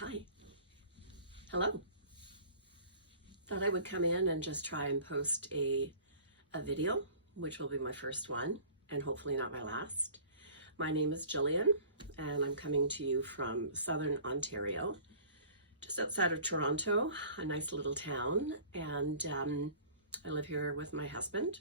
Hi. Hello. Thought I would come in and just try and post a video, which will be my first one and hopefully not my last. My name is Jillian and I'm coming to you from Southern Ontario, just outside of Toronto, a nice little town, and I live here with my husband.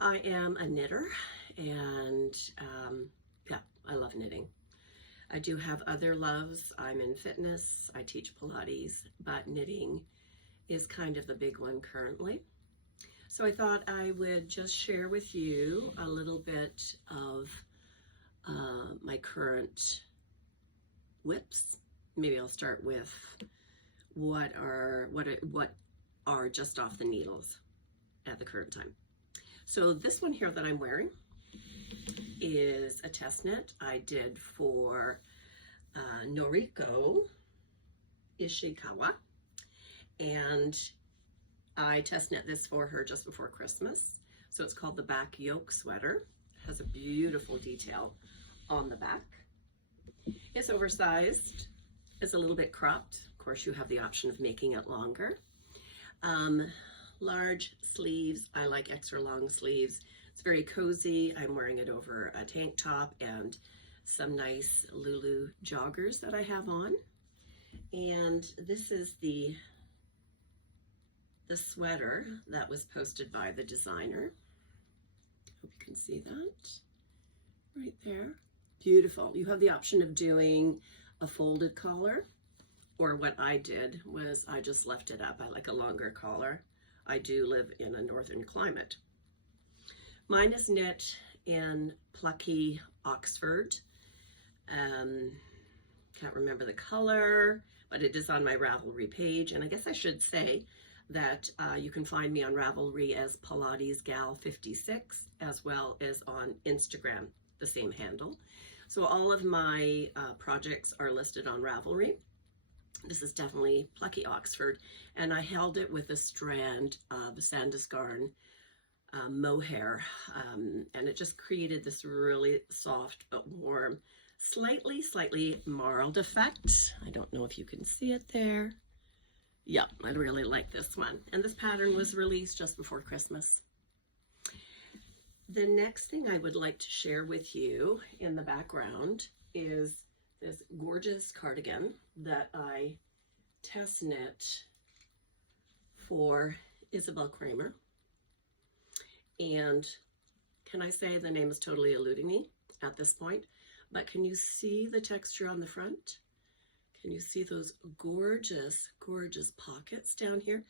I am a knitter and yeah, I love knitting. I do have other loves. I'm in fitness, I teach Pilates, but knitting is kind of the big one currently. So I thought I would just share with you a little bit of my current whips. Maybe I'll start with what are just off the needles at the current time. So this one here that I'm wearing is a test knit I did for Noriko Ishikawa, and I test knit this for her just before Christmas. So it's called the back yoke sweater. It has a beautiful detail on the back. It's oversized. It's a little bit cropped. Of course, you have the option of making it longer. Large sleeves. I like extra long sleeves. It's very cozy. I'm wearing it over a tank top and some nice Lulu joggers that I have on. And this is the sweater that was posted by the designer. Hope you can see that right there. Beautiful. You have the option of doing a folded collar, or what I did was I just left it up. I like a longer collar. I do live in a northern climate. Mine is knit in Plucky Oxford. Can't remember the color, but it is on my Ravelry page. And I guess I should say that you can find me on Ravelry as Pilates Gal 56, as well as on Instagram, the same handle. So all of my projects are listed on Ravelry. This is definitely Plucky Oxford, and I held it with a strand of Sanduskarn mohair, and it just created this really soft but warm, slightly marled effect. I don't know if you can see it there. Yep, I really like this one. And this pattern was released just before Christmas. The next thing I would like to share with you in the background is this gorgeous cardigan that I test knit for Isabel Kramer. And can I say the name is totally eluding me at this point, but can you see the texture on the front? Can you see those gorgeous, gorgeous pockets down here?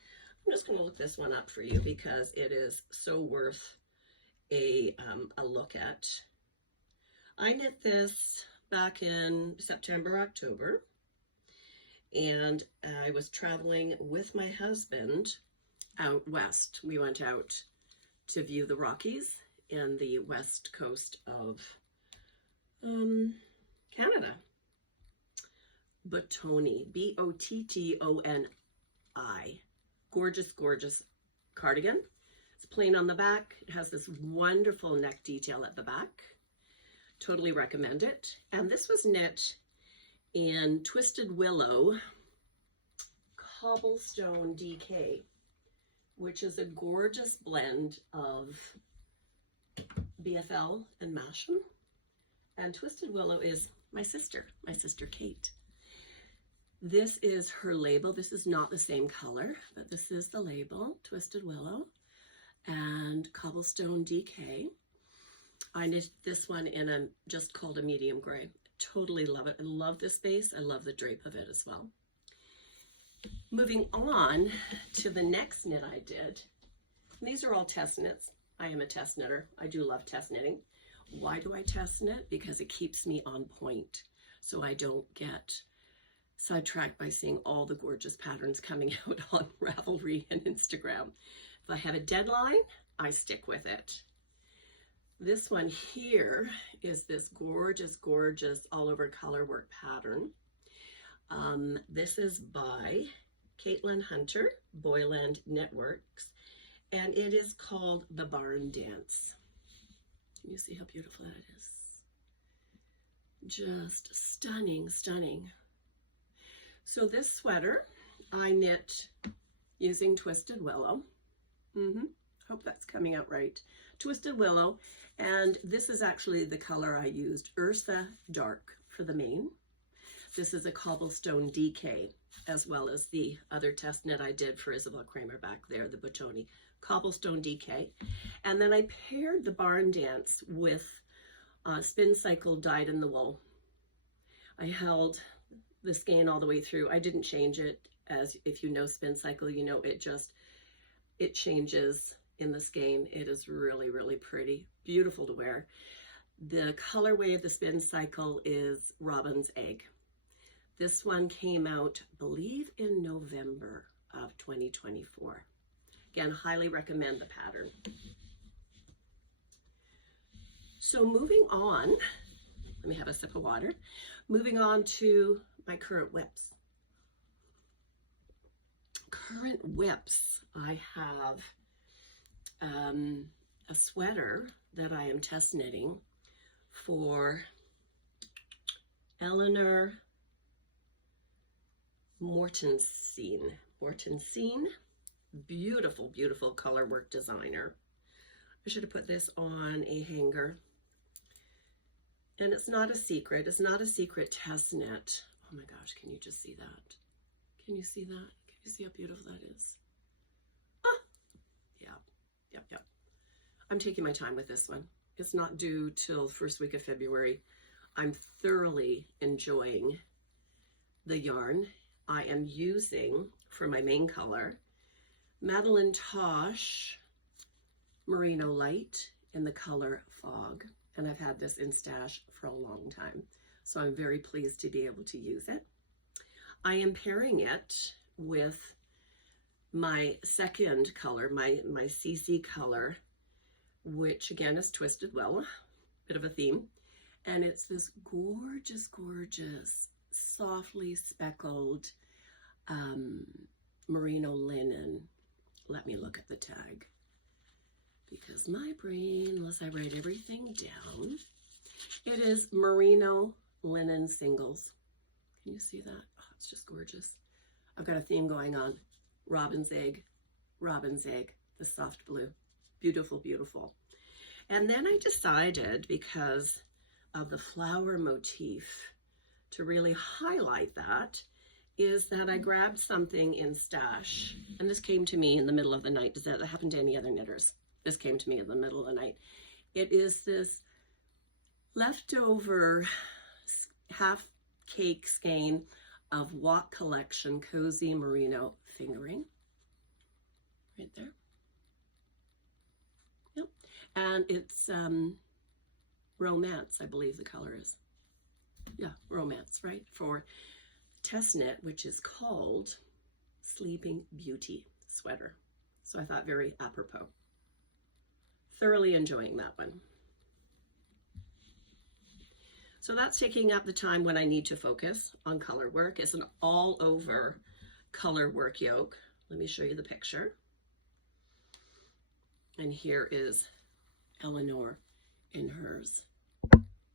I'm just going to look this one up for you because it is so worth a look at. I knit this back in September, October, and I was traveling with my husband out west. We went out to view the Rockies in the west coast of Canada. Bottoni, Bottoni. Gorgeous, gorgeous cardigan. It's plain on the back. It has this wonderful neck detail at the back. Totally recommend it. And this was knit in Twisted Willow Cobblestone DK, which is a gorgeous blend of BFL and Masham. And Twisted Willow is my sister Kate. This is her label. This is not the same color, but this is the label, Twisted Willow and Cobblestone DK. I knit this one in a just called a medium gray. Totally love it. I love this base. I love the drape of it as well. Moving on to the next knit I did. And these are all test knits. I am a test knitter. I do love test knitting. Why do I test knit? Because it keeps me on point, so I don't get sidetracked by seeing all the gorgeous patterns coming out on Ravelry and Instagram. If I have a deadline, I stick with it. This one here is this gorgeous, gorgeous all over color work pattern. This is by Caitlin Hunter, Boyland Knitworks, and it is called the Barn Dance. Can you see how beautiful that is? Just stunning, stunning. So this sweater I knit using Twisted Willow. Hope that's coming out right. Twisted Willow, and this is actually the color I used, Ursa Dark, for the mane. This is a Cobblestone DK, as well as the other test knit I did for Isabel Kramer back there, the Bottoni Cobblestone DK. And then I paired the Barn Dance with Spin Cycle Dyed in the Wool. I held the skein all the way through. I didn't change it, as if you know Spin Cycle, you know it changes in the skein. It is really, really pretty, beautiful to wear. The colorway of the Spin Cycle is Robin's Egg. This one came out, I believe, in November of 2024. Again, highly recommend the pattern. So moving on, let me have a sip of water. Moving on to my current whips. Current whips, I have a sweater that I am test knitting for Eleanor Mortensen. Beautiful, beautiful color work designer. I should have put this on a hanger. And it's not a secret. It's not a secret test knit. Oh my gosh, can you just see that? Can you see that? Can you see how beautiful that is? Ah, yeah. I'm taking my time with this one. It's not due till first week of February. I'm thoroughly enjoying the yarn. I am using, for my main color, Madeline Tosh Merino Light in the color Fog. And I've had this in stash for a long time. So I'm very pleased to be able to use it. I am pairing it with my second color, my CC color, which again is Twisted Willow, bit of a theme. And it's this gorgeous, gorgeous, softly speckled merino linen. Let me look at the tag, because my brain, unless I write everything down, it is merino linen singles. Can you see that? Oh, it's just gorgeous. I've got a theme going on. Robin's Egg, the soft blue. Beautiful, beautiful. And then I decided, because of the flower motif, to really highlight that, is that I grabbed something in stash. And this came to me in the middle of the night. Does that happen to any other knitters? This came to me in the middle of the night. It is this leftover half cake skein of Walk Collection Cozy Merino Fingering. Right there. Yep. And it's Romance, I believe the color is. Yeah, Romance, right? For test knit, which is called Sleeping Beauty sweater. So I thought very apropos. Thoroughly enjoying that one. So that's taking up the time when I need to focus on color work. It's an all over color work yoke. Let me show you the picture. And here is Eleanor in hers.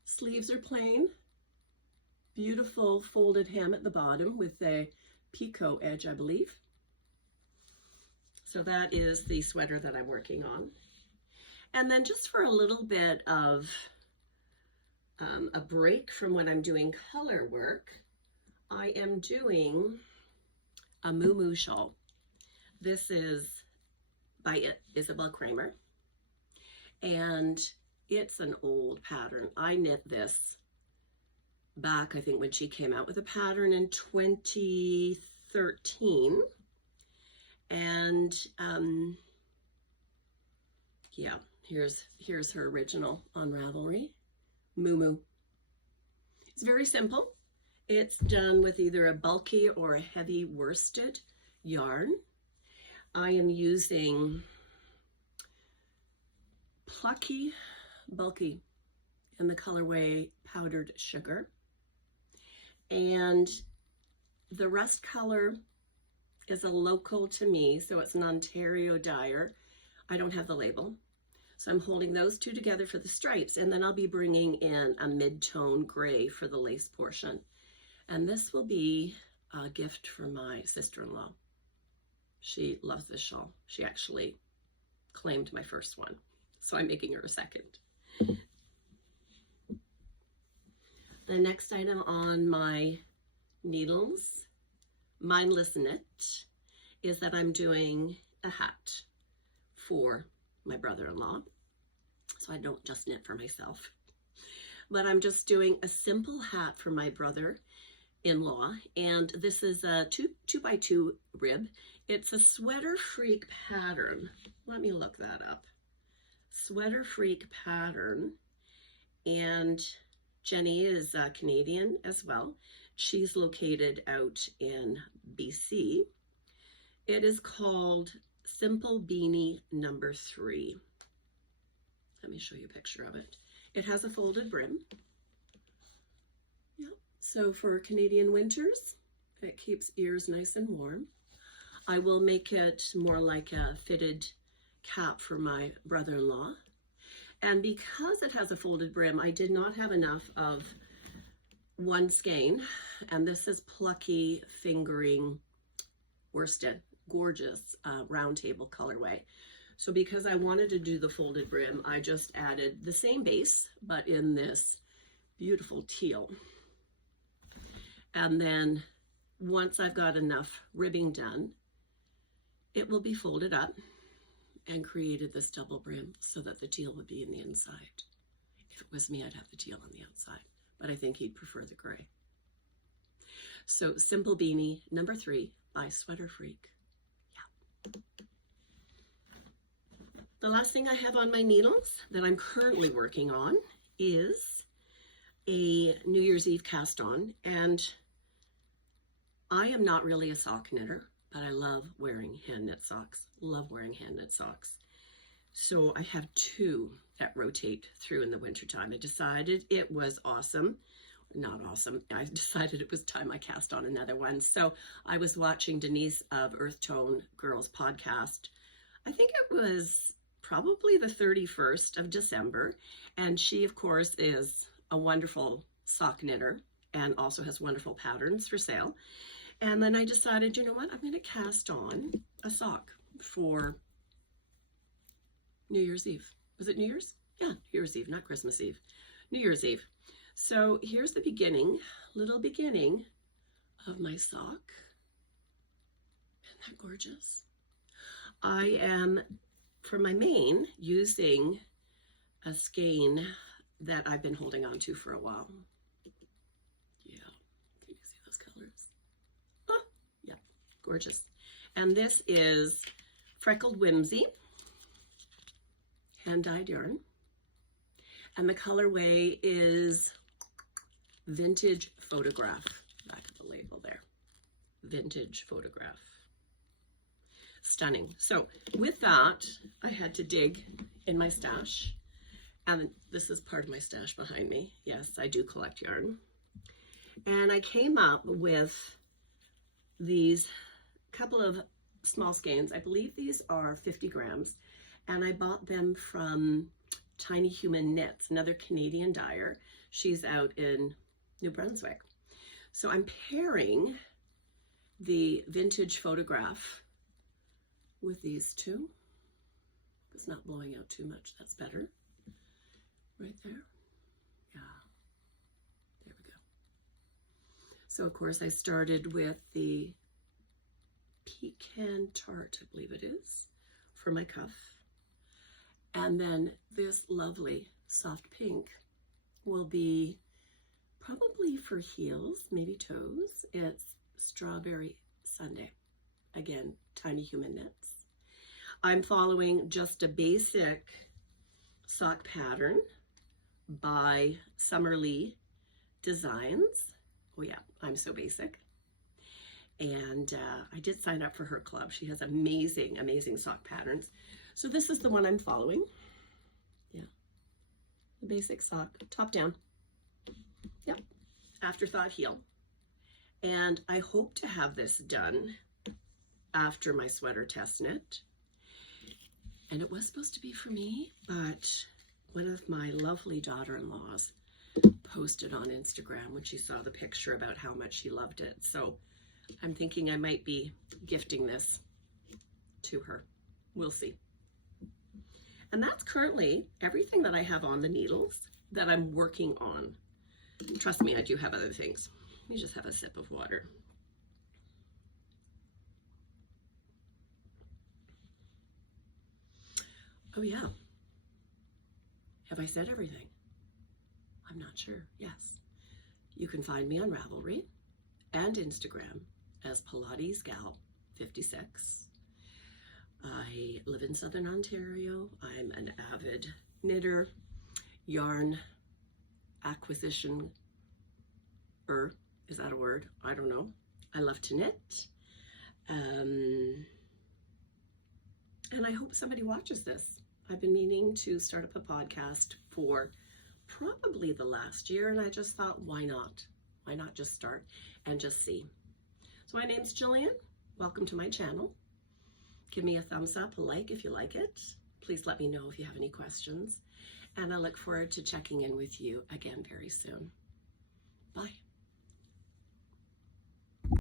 Sleeves are plain. Beautiful folded hem at the bottom with a picot edge, I believe. So that is the sweater that I'm working on. And then just for a little bit of a break from when I'm doing color work, I am doing a Moo Moo shawl. This is by Isabel Kramer, and it's an old pattern. I knit this back, I think, when she came out with a pattern in 2013. And yeah, here's her original on Ravelry, Moo Moo. It's very simple. It's done with either a bulky or a heavy worsted yarn. I am using Plucky Bulky in the colorway Powdered Sugar. And the rust color is a local to me, so it's an Ontario dyer. I don't have the label. So I'm holding those two together for the stripes, and then I'll be bringing in a mid-tone gray for the lace portion. And this will be a gift from my sister-in-law. She loves this shawl. She actually claimed my first one, so I'm making her a second. The next item on my needles, Mindless Knit, is that I'm doing a hat for my brother-in-law. So I don't just knit for myself, but I'm just doing a simple hat for my brother-in-law. And this is a 2x2 rib. It's a Sweater Freak pattern. Let me look that up. Sweater Freak pattern. And Jenny is Canadian as well. She's located out in BC. It is called Simple Beanie number 3. Let me show you a picture of it. It has a folded brim. Yep. So for Canadian winters, it keeps ears nice and warm. I will make it more like a fitted cap for my brother-in-law. And because it has a folded brim, I did not have enough of one skein. And this is Plucky Fingering worsted. Gorgeous round table colorway. So because I wanted to do the folded brim, I just added the same base, but in this beautiful teal. And then once I've got enough ribbing done, it will be folded up and created this double brim so that the teal would be in the inside. If it was me, I'd have the teal on the outside, but I think he'd prefer the gray. So Simple Beanie number 3 by Sweater Freak. Yeah. The last thing I have on my needles that I'm currently working on is a New Year's Eve cast on, and I am not really a sock knitter, but I love wearing hand knit socks. Love wearing hand knit socks. So I have 2 that rotate through in the wintertime. I decided it was awesome. Not awesome. I decided it was time I cast on another one. So I was watching Denise of Earth Tone Girls podcast. I think it was probably the 31st of December. And she, of course, is a wonderful sock knitter and also has wonderful patterns for sale. And then I decided, you know what, I'm going to cast on a sock for New Year's Eve. Was it New Year's? Yeah, New Year's Eve, not Christmas Eve. New Year's Eve. So here's the beginning, little beginning of my sock. Isn't that gorgeous? I am, for my mane, using a skein that I've been holding on to for a while. Yeah, can you see those colors? Oh, yeah, gorgeous. And this is Freckled Whimsy hand-dyed yarn. And the colorway is Vintage Photograph. Back of the label there. Vintage Photograph. Stunning. So with that, I had to dig in my stash. And this is part of my stash behind me. Yes, I do collect yarn. And I came up with these couple of small skeins. I believe these are 50 grams. And I bought them from Tiny Human Knits, another Canadian dyer. She's out in New Brunswick. So I'm pairing the Vintage Photograph with these 2. It's not blowing out too much. That's better. Right there. Yeah. There we go. So of course I started with the Pecan Tart, I believe it is, for my cuff. And then this lovely soft pink will be probably for heels, maybe toes. It's Strawberry Sundae. Again, Tiny Human Knits. I'm following just a basic sock pattern by Summerlee Designs. Oh yeah, I'm so basic. And I did sign up for her club. She has amazing, amazing sock patterns. So this is the one I'm following. Yeah, the basic sock, top down. Yep, afterthought heel. And I hope to have this done after my sweater test knit. And it was supposed to be for me, but one of my lovely daughter-in-laws posted on Instagram when she saw the picture about how much she loved it. So I'm thinking I might be gifting this to her. We'll see. And that's currently everything that I have on the needles that I'm working on. Trust me, I do have other things. Let me just have a sip of water. Oh yeah. Have I said everything? I'm not sure. Yes. You can find me on Ravelry and Instagram as Pilates Gal 56. I live in Southern Ontario. I'm an avid knitter, yarn acquisition, is that a word? I don't know. I love to knit. And I hope somebody watches this. I've been meaning to start up a podcast for probably the last year, and I just thought, why not? Why not just start and just see? So my name's Jillian. Welcome to my channel. Give me a thumbs up, a like if you like it. Please let me know if you have any questions. And I look forward to checking in with you again very soon. Bye.